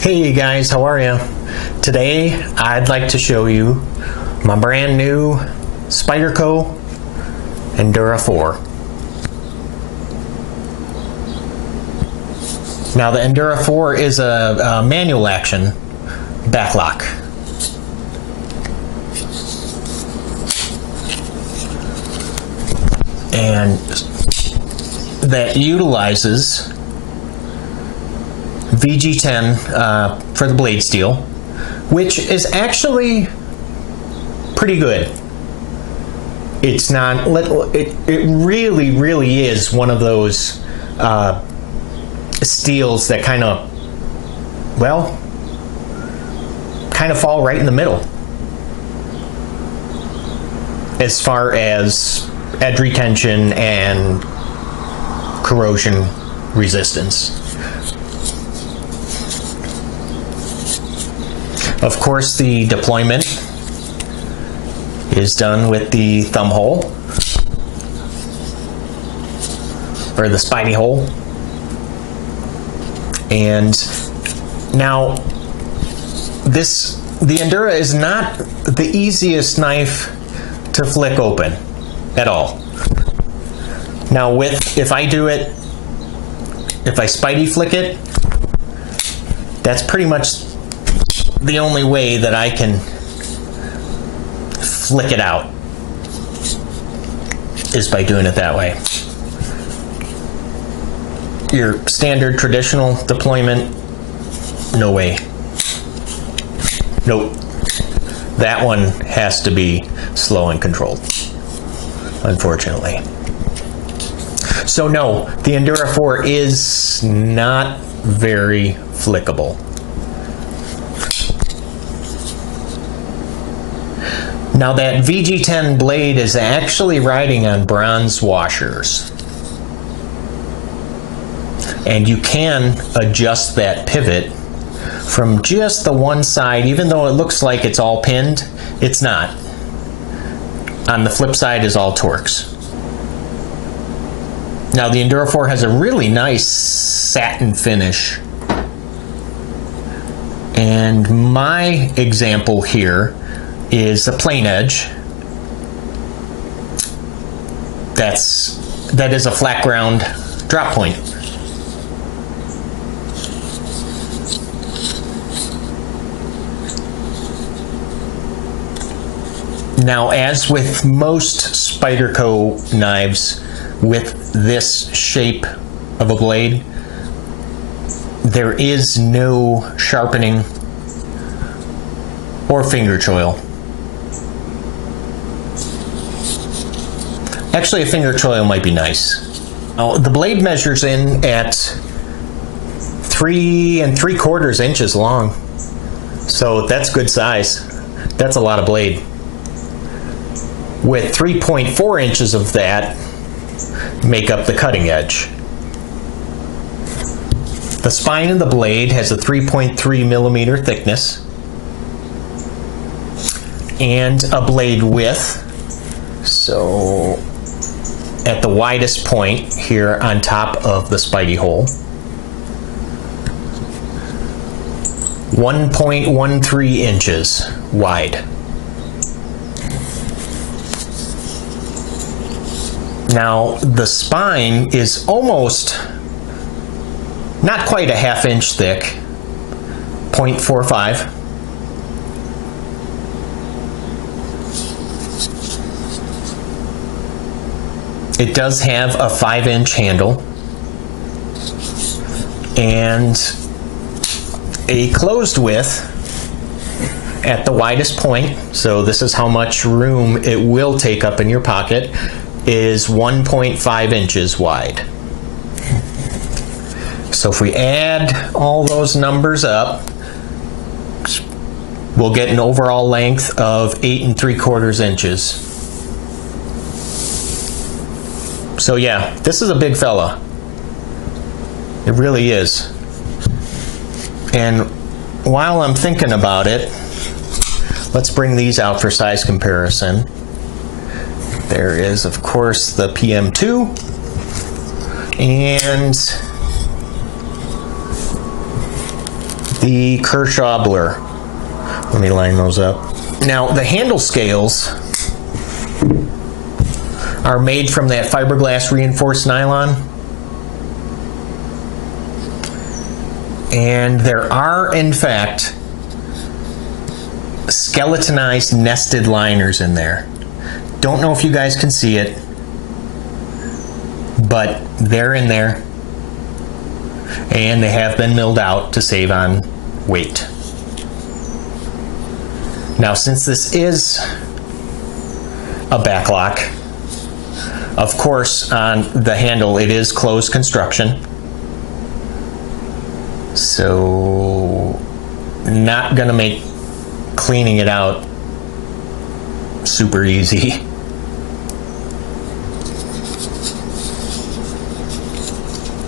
Hey guys, how are you? Today I'd like to show you my brand new Spyderco Endura 4. Now the Endura 4 is a manual action backlock. And that utilizes VG10 for the blade steel, which is actually pretty good. It's not, it really is one of those steels that kind of fall right in the middle as far as edge retention and corrosion resistance. Of course, the deployment is done with the thumb hole, or the Spidey hole. And now, the Endura is not the easiest knife to flick open at all. Now, if I Spidey flick it, that's pretty much the only way that I can flick it out, is by doing it that way. Your standard traditional deployment, no way. Nope. That one has to be slow and controlled, unfortunately. So no, the Endura 4 is not very flickable. Now that VG10 blade is actually riding on bronze washers. And you can adjust that pivot from just the one side, even though it looks like it's all pinned, it's not. On the flip side is all Torx. Now the Endura 4 has a really nice satin finish. And my example here is a plain edge. That is a flat ground drop point. Now, as with most Spyderco knives with this shape of a blade, there is no sharpening or finger choil. Actually, a finger choil might be nice. Now, the blade measures in at 3 3/4 inches long, so that's good size. That's a lot of blade. With 3.4 inches of that make up the cutting edge. The spine of the blade has a 3.3 millimeter thickness and a blade width, so at the widest point here on top of the Spidey hole, 1.13 inches wide. Now the spine is almost, not quite a ½ inch thick, 0.45. It does have a 5-inch handle and a closed width at the widest point, so this is how much room it will take up in your pocket, is 1.5 inches wide. So if we add all those numbers up, we'll get an overall length of 8 3/4 inches. So yeah, this is a big fella. It really is. And while I'm thinking about it, let's bring these out for size comparison. There is, of course, the PM2 and the Kershaw Blur. Let me line those up. Now, the handle scales are made from that fiberglass reinforced nylon. And there are, in fact, skeletonized nested liners in there. Don't know if you guys can see it, but they're in there. And they have been milled out to save on weight. Now, since this is a backlock, of course, on the handle it is closed construction. So, not gonna make cleaning it out super easy.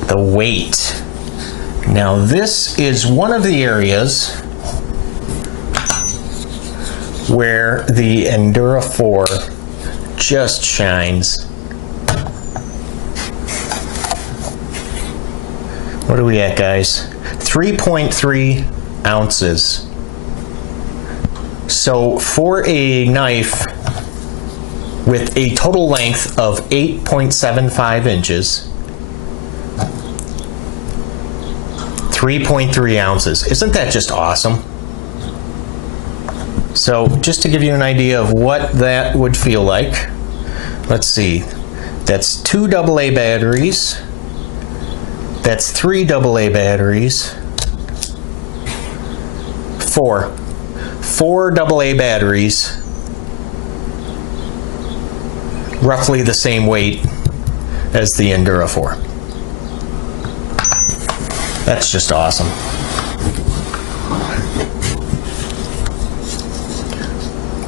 The weight. Now, this is one of the areas where the Endura 4 just shines. What are we at, guys? 3.3 ounces. So for a knife with a total length of 8.75 inches, 3.3 ounces. Isn't that just awesome? So just to give you an idea of what that would feel like, let's see. That's 2 AA batteries. That's 3 AA batteries. 4 AA batteries. Roughly the same weight as the Endura 4. That's just awesome.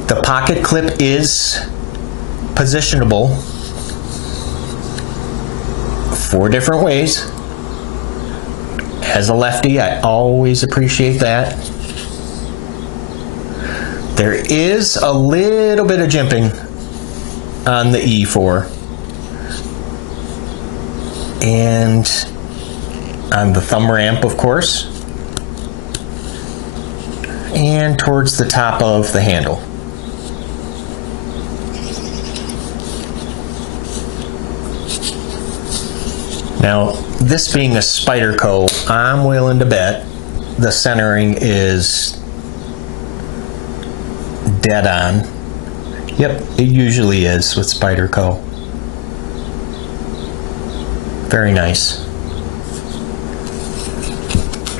The pocket clip is positionable 4 different ways. As a lefty, I always appreciate that. There is a little bit of jimping on the E4 and on the thumb ramp, of course, and towards the top of the handle. Now, this being a Spyderco, I'm willing to bet the centering is dead on. Yep, it usually is with Spyderco. Very nice.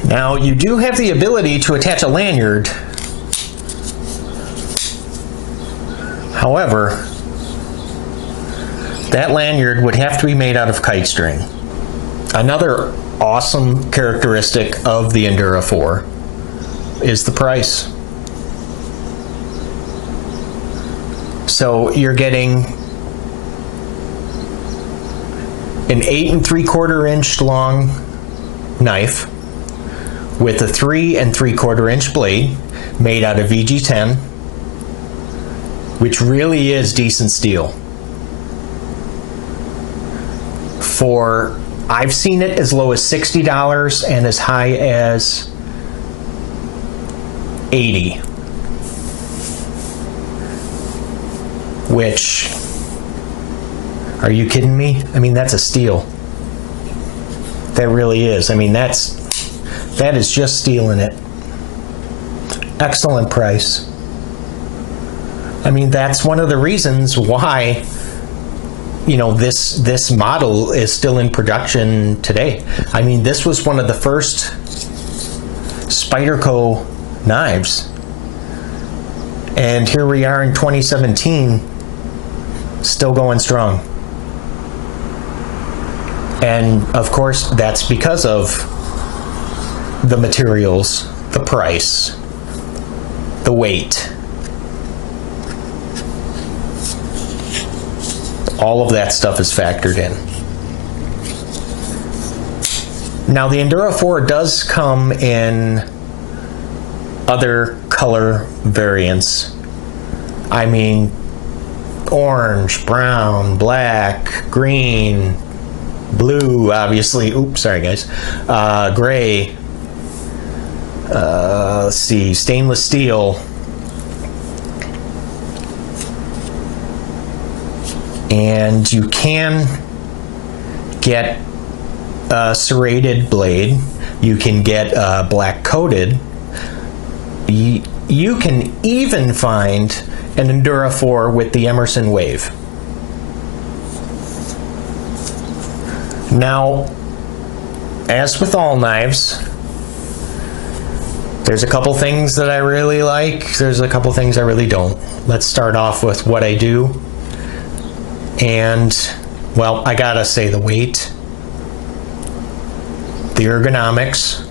Now, you do have the ability to attach a lanyard. However, that lanyard would have to be made out of kite string. Another awesome characteristic of the Endura 4 is the price. So you're getting an 8 3/4 inch long knife with a 3 3/4 inch blade made out of VG10, which really is decent steel. For, I've seen it as low as $60 and as high as $80. Which, are you kidding me? I mean, that's a steal. That really is. I mean, that is just stealing it. Excellent price. I mean, that's one of the reasons why, you know, this model is still in production today. I mean, this was one of the first Spyderco knives. And here we are in 2017, still going strong. And of course, that's because of the materials, the price, the weight. All of that stuff is factored in. Now, the Endura 4 does come in other color variants. I mean, orange, brown, black, green, blue, obviously. Oops, sorry guys. Gray. let's see, stainless steel. And you can get a serrated blade. You can get black coated. You can even find an Endura 4 with the Emerson Wave. Now, as with all knives, there's a couple things that I really like. There's a couple things I really don't. Let's start off with what I do. And, well, I gotta say the weight, the ergonomics,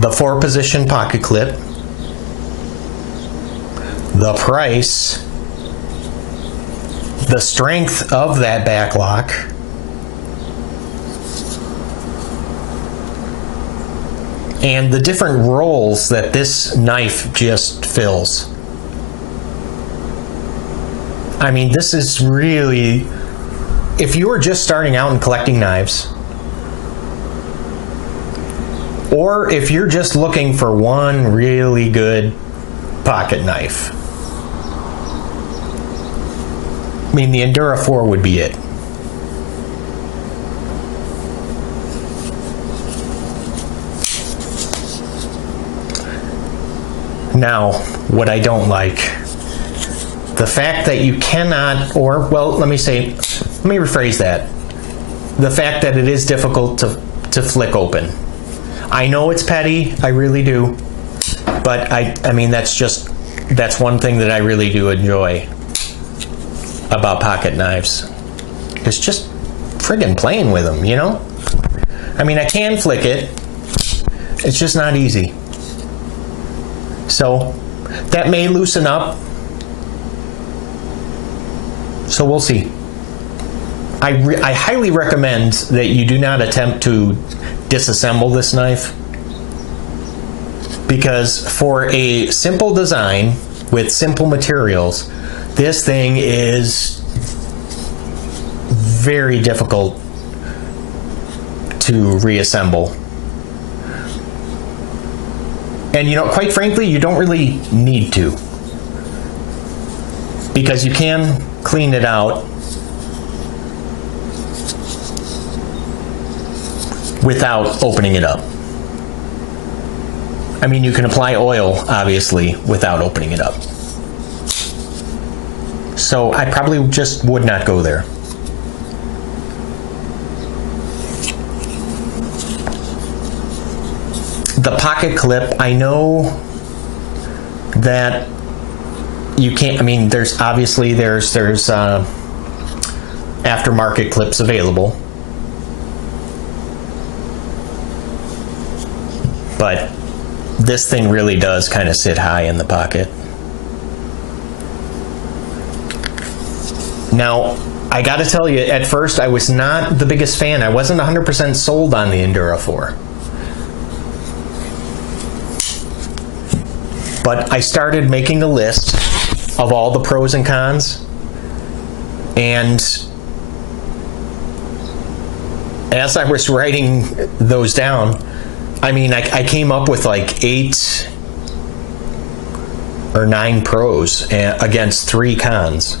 the 4-position pocket clip, the price, the strength of that back lock, and the different roles that this knife just fills. I mean, this is really, if you are just starting out and collecting knives, or if you're just looking for one really good pocket knife, I mean, the Endura 4 would be it. Now, what I don't like, the fact that you cannot, or, well, let me rephrase that. The fact that it is difficult to flick open. I know it's petty, I really do, but I mean, that's one thing that I really do enjoy about pocket knives. It's just friggin' playing with them, you know? I mean, I can flick it, it's just not easy. So, that may loosen up. So we'll see. I highly recommend that you do not attempt to disassemble this knife, because for a simple design with simple materials, this thing is very difficult to reassemble. And, you know, quite frankly, you don't really need to, because you can clean it out without opening it up. I mean, you can apply oil, obviously, without opening it up. So I probably just would not go there. The pocket clip, I know that you can't, I mean, there's aftermarket clips available, but this thing really does kind of sit high in the pocket. Now, I gotta tell you, at first I was not the biggest fan. I wasn't 100% sold on the Endura 4. But I started making a list of all the pros and cons, and as I was writing those down, I mean, I came up with like 8 or 9 pros against 3 cons.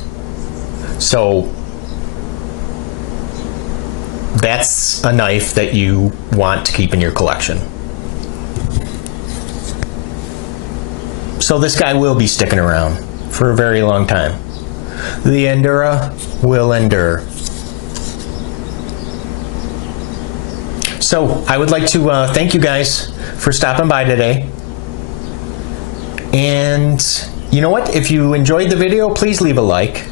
So that's a knife that you want to keep in your collection. So this guy will be sticking around for a very long time. The Endura will endure. So I would like to thank you guys for stopping by today. And you know what? If you enjoyed the video, please leave a like.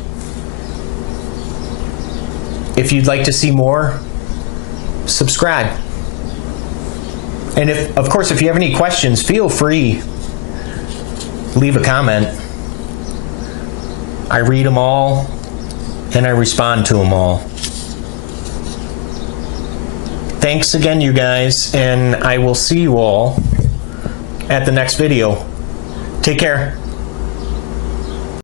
If you'd like to see more, subscribe. And of course, if you have any questions, feel free. Leave a comment. I read them all and I respond to them all. Thanks again, you guys, and I will see you all at the next video. Take care.